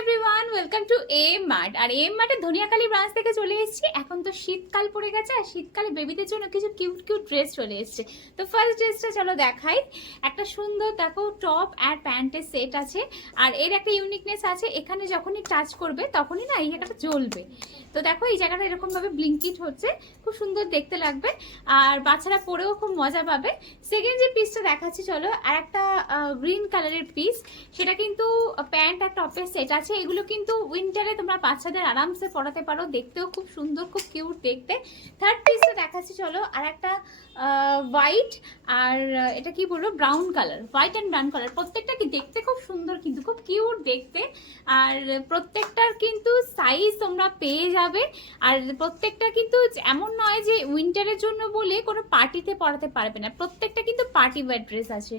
Everyone, welcome to M Mart. আর M মার্টের Dhaniakhali branch থেকে চলে এসেছি। এখন তো শীতকাল পড়ে গেছে, আর শীতকালে বেবিদের জন্য কিছু কিউট কিউট ড্রেস চলে এসেছে। তো ফার্স্ট ড্রেসটা চলো দেখাই। একটা সুন্দর দেখো টপ আর প্যান্টের সেট আছে। আর এর একটা ইউনিকনেস আছে, এখানে যখনই টাচ করবে তখনই না এই জায়গাটা জ্বলবে। তো দেখো এই জায়গাটা এরকমভাবে ব্লিঙ্কিট হচ্ছে, খুব সুন্দর দেখতে লাগবে। আর বাচ্চারা পরেও খুব মজা পাবে। সেকেন্ড যে পিসটা দেখাচ্ছি চলো, আর একটা গ্রিন কালারের পিস, সেটা কিন্তু প্যান্ট আর টপের সেট আছে। এগুলো কিন্তু উইন্টারে তোমরা বাচ্চাদের আরামসে পরাতে পারো, দেখতেও খুব সুন্দর, খুব কিউট দেখতে। থার্ড পিসটা দেখাচ্ছি চলো, আর একটা হোয়াইট আর এটা কি বলবো brown colour, white and brown colour. প্রত্যেকটা কি দেখতে খুব সুন্দর, কিন্তু খুব কিউট দেখতে। আর প্রত্যেকটার কিন্তু সাইজ তোমরা পেয়ে যাবে। আর প্রত্যেকটা কিন্তু এমন নয় যে উইন্টারের জন্য বলে কোনো পার্টিতে পরাতে পারবে না, প্রত্যেকটা কিন্তু পার্টি ওয়্যার ড্রেস আছে।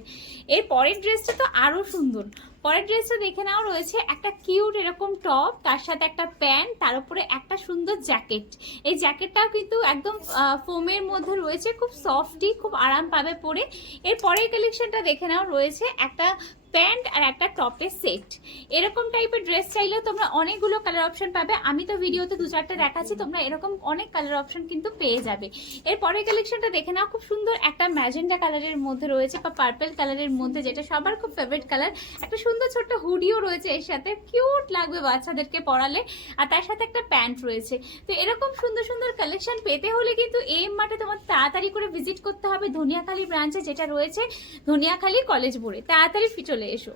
এর পরের ড্রেসটা তো আরও সুন্দর। পরের ড্রেসটা দেখে নাও, রয়েছে একটা কিউট এরকম টপ, তার সাথে একটা প্যান্ট, তার উপরে একটা সুন্দর জ্যাকেট। এই জ্যাকেটটাও কিন্তু একদম ফোমের মধ্যে রয়েছে, খুব সফটই, খুব আরাম পাবে পরে। এর পরের কালেকশনটা দেখে নাও, রয়েছে একটা প্যান্ট আর একটা টপের সেট। এরকম টাইপের ড্রেস চাইলেও তোমরা অনেকগুলো কালার অপশন পাবে। আমি তো ভিডিওতে দু চারটে দেখাচ্ছি, তোমরা এরকম অনেক কালার অপশন কিন্তু পেয়ে যাবে। এর পরের কালেকশনটা দেখে নাও, খুব সুন্দর একটা ম্যাজেন্ডা কালারের মধ্যে রয়েছে, বা পার্পল কালারের মধ্যে, যেটা সবার খুব ফেভারিট কালার। একটা সুন্দর ছোট্ট হুডিও রয়েছে এর সাথে, কিউট লাগবে বাচ্চাদেরকে পরালে। আর তার সাথে একটা প্যান্ট রয়েছে। তো এরকম সুন্দর সুন্দর কালেকশন পেতে হলে কিন্তু এম মার্টে তোমার তাড়াতাড়ি করে ভিজিট করতে হবে ধনিয়াখালী ব্রাঞ্চে, যেটা রয়েছে ধনিয়াখালী কলেজ মোড়ে। তাড়াতাড়ি চলে এসো।